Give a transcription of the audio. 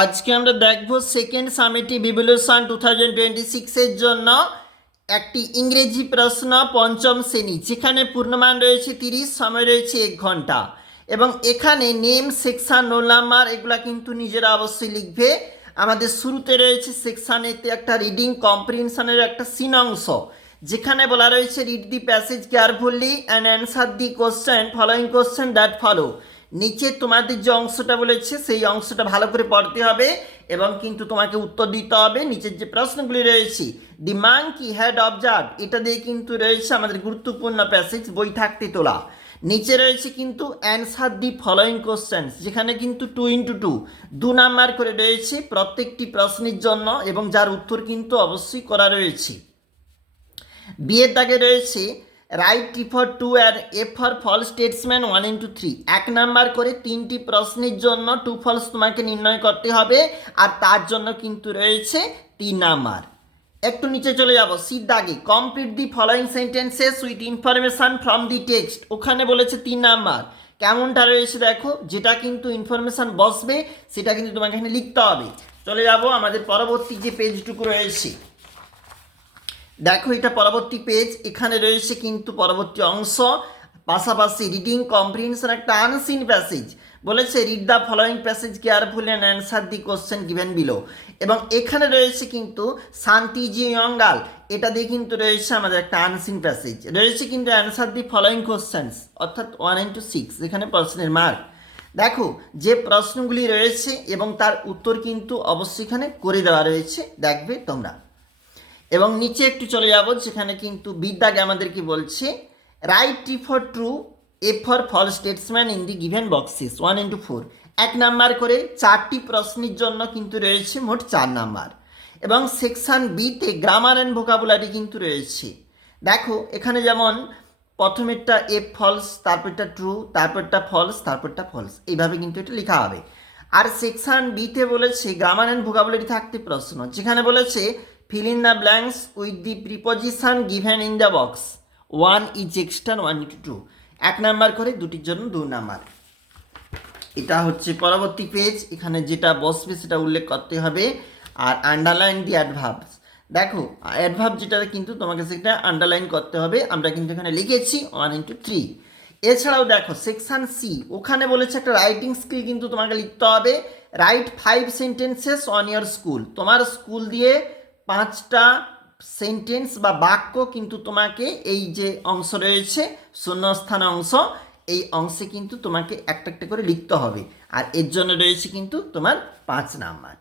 আজকে আমরা দেখব সেকেন্ড সামেটিভ ইভ্যালুয়েশন 2026 এর জন্য একটি ইংরেজি প্রশ্ন পঞ্চম শ্রেণী, যেখানে পূর্ণমান রয়েছে 30, সময় রয়েছে 1 ঘন্টা। এবং এখানে নেম, সেকশন, রোল নাম্বার এগুলা কিন্তু নিজেরা অবশ্যই লিখবে। আমাদের শুরুতে রয়েছে সেকশানেতে একটা রিডিং কম্প্রিহেনশনের একটা সিন অংশ, যেখানে বলা রয়েছে read the passage carefully and answer the question following question that follow. নিচে তোমাদের যে অংশটা বলেছে সেই অংশটা ভালো করে পড়তে হবে এবং কিন্তু তোমাকে উত্তর দিতে হবে। নিচের যে প্রশ্নগুলি রয়েছে, দি মাঙ্কি হ্যাড অবজার্ভ, এটা দিয়ে কিন্তু রয়েছে আমাদের গুরুত্বপূর্ণ প্যাসেজ, বই থাকতে তোলা। নিচে রয়েছে কিন্তু অ্যান্সার দি ফলোয়িং কোশ্চেন্স, যেখানে কিন্তু 2x2 2 নাম্বার করে রয়েছে প্রত্যেকটি প্রশ্নের জন্য, এবং যার উত্তর কিন্তু অবশ্যই করা রয়েছে। বিয়ের দাগে রয়েছে রাইট টি ফর টু আর এফ ফর ফলস স্টেটসম্যান 1x3, 1 নাম্বার করে 3টি প্রশ্নের জন্য টু ফলস তোমাকে নির্ণয় করতে হবে, আর তার জন্য কিন্তু রয়েছে 3 নাম্বার। একটু নিচে চলে যাব, সির দাগে complete the following sentences with information from the text, ওখানে বলেছে 3 নাম্বার। কেমনটা রয়েছে দেখো, যেটা কিন্তু ইনফরমেশান বসবে সেটা কিন্তু তোমাকে এখানে লিখতে হবে। চলে যাব আমাদের পরবর্তী যে পেজটুকু রয়েছে, দেখো এটা পরবর্তী পেজ, এখানে রয়েছে কিন্তু পরবর্তী অংশ, পাশাপাশি রিডিং কম্প্রিহেনশন একটা আনসিন প্যাসেজ বলেছে read the following passage carefully and answer the question given below. এবং এখানে রয়েছে কিন্তু শান্তি জি ইয়ঙ্গাল, এটা দিয়ে কিন্তু রয়েছে আমাদের একটা আনসিন প্যাসেজ রয়েছে কিন্তু অ্যান্সার দি ফলোয়িং কোশ্চেন্স, অর্থাৎ 1x6, যেখানে প্রশ্নের মার্ক। দেখো যে প্রশ্নগুলি রয়েছে এবং তার উত্তর কিন্তু অবশ্যই এখানে করে দেওয়া রয়েছে, দেখবে তোমরা। এবং নিচে একটু চলে যাব, যেখানে কিন্তু বিদ্যাগে আমাদেরকে বলছে write T for true, F for false স্টেটসম্যান in the given boxes 1x4, 1 number করে 4টি প্রশ্নের জন্য কিন্তু রয়েছে মোট 4 নাম্বার। এবং সেকশন বিতে গ্রামার অ্যান্ড ভোকাবুলারি কিন্তু রয়েছে। দেখো এখানে যেমন প্রথমেরটা এফ ফলস, তারপরটা ট্রু, তারপরটা ফলস, তারপরটা ফলস, এইভাবে কিন্তু এটা লেখা হবে। আর সেকশন বিতে বলেছে গ্রামার অ্যান্ড ভোকাবুলারি থাকতে প্রশ্ন, যেখানে বলেছে fill in the blanks with the preposition given in the box, 1 is extra 1x2, 1 number করে, দুটির জন্য 2 নাম্বার। এটা হচ্ছে পরবর্তী পেজ, এখানে যেটা বসবে সেটা উল্লেখ করতে হবে। আর আন্ডারলাইন দি অ্যাডভার্বস, দেখো অ্যাডভার্ব যেটা কিন্তু তোমাকে সেটা আন্ডারলাইন করতে হবে, আমরা কিন্তু এখানে লিখেছি 1x3। এছাড়াও দেখো সেকশন সি, ওখানে বলেছে একটা রাইটিং স্কিল কিন্তু তোমাকে লিখতে হবে, right 5 sentences on your school, তোমার স্কুল দিয়ে 5টা সেন্টেন্স বা বাক্য কিন্তু তোমাকে এই যে অংশ রয়েছে শূন্যস্থান অংশ, এই অংশে কিন্তু তোমাকে একটা একটা করে লিখতে হবে, আর এর জন্য রয়েছে কিন্তু তোমার 5 নাম্বার।